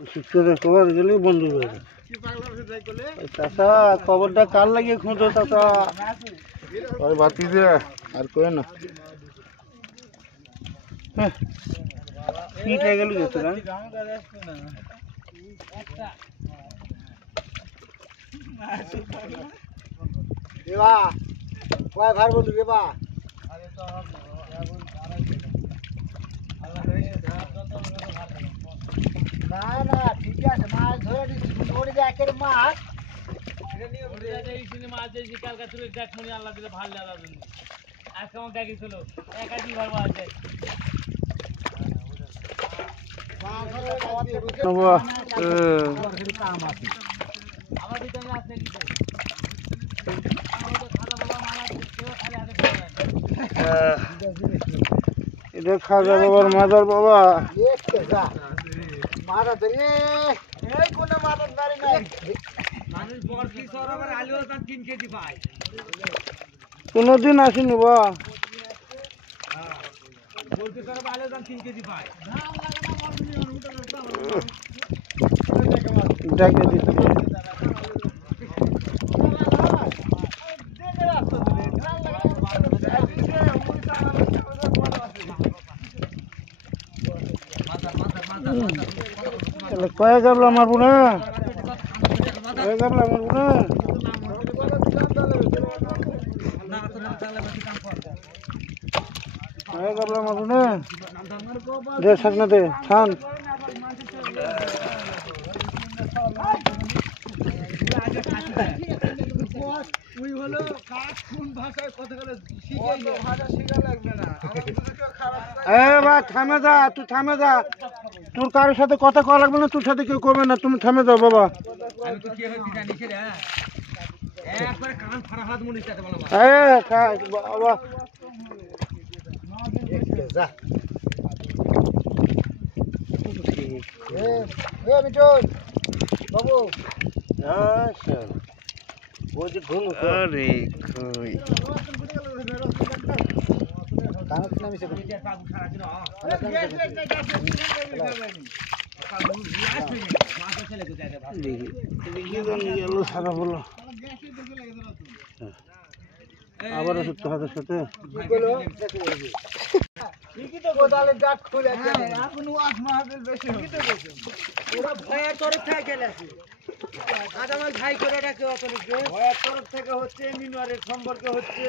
শিক্ষকের খবর গেলে বন্ধু চাষা খবরটা কার লাগিয়ে খুঁজো চাষা বাতি দে আর কয়ে না পিঠ হয়ে গেল যেত না দেবা কয় ঘর বলু দেবা না না ঠিক আছে মাছ ধরে ধরে যায় একের মাছ মাছ দিয়েছি কালকা তুলে দেখ মনে আল্লাহ দিলে ভালো লাগার জন্য আজকে আমার গাড়ি ছিল একাধিক ঘর আছে আমার ভিতরে আসছে এটা খাজা বাবার মাদার বাবা মারা ধরে এই কোন মাদার দাঁড়ি নাই মানুষ বড়কি সর আবার আলুও তার 3 কেজি পায় কোনদিন আসেনি বা বলতে সর আবার আলুও তার 3 কেজি পায় ডাকে দিতে কয়ে গাবলা মারবো না কয়ে গাবলা মারবো না কয়ে গাবলা মারবো না দে শাক না দে ছান থামে যা তুই থামে যা তোর কারোর সাথে কথা কওয়া লাগবে না তোর সাথে কেউ করবে না তুমি থামে যাও বাবা বাবা বাবু আরে কই আবারও সত্য হাতের সাথে হচ্ছে মিনুয়ারের সম্পর্কে হচ্ছে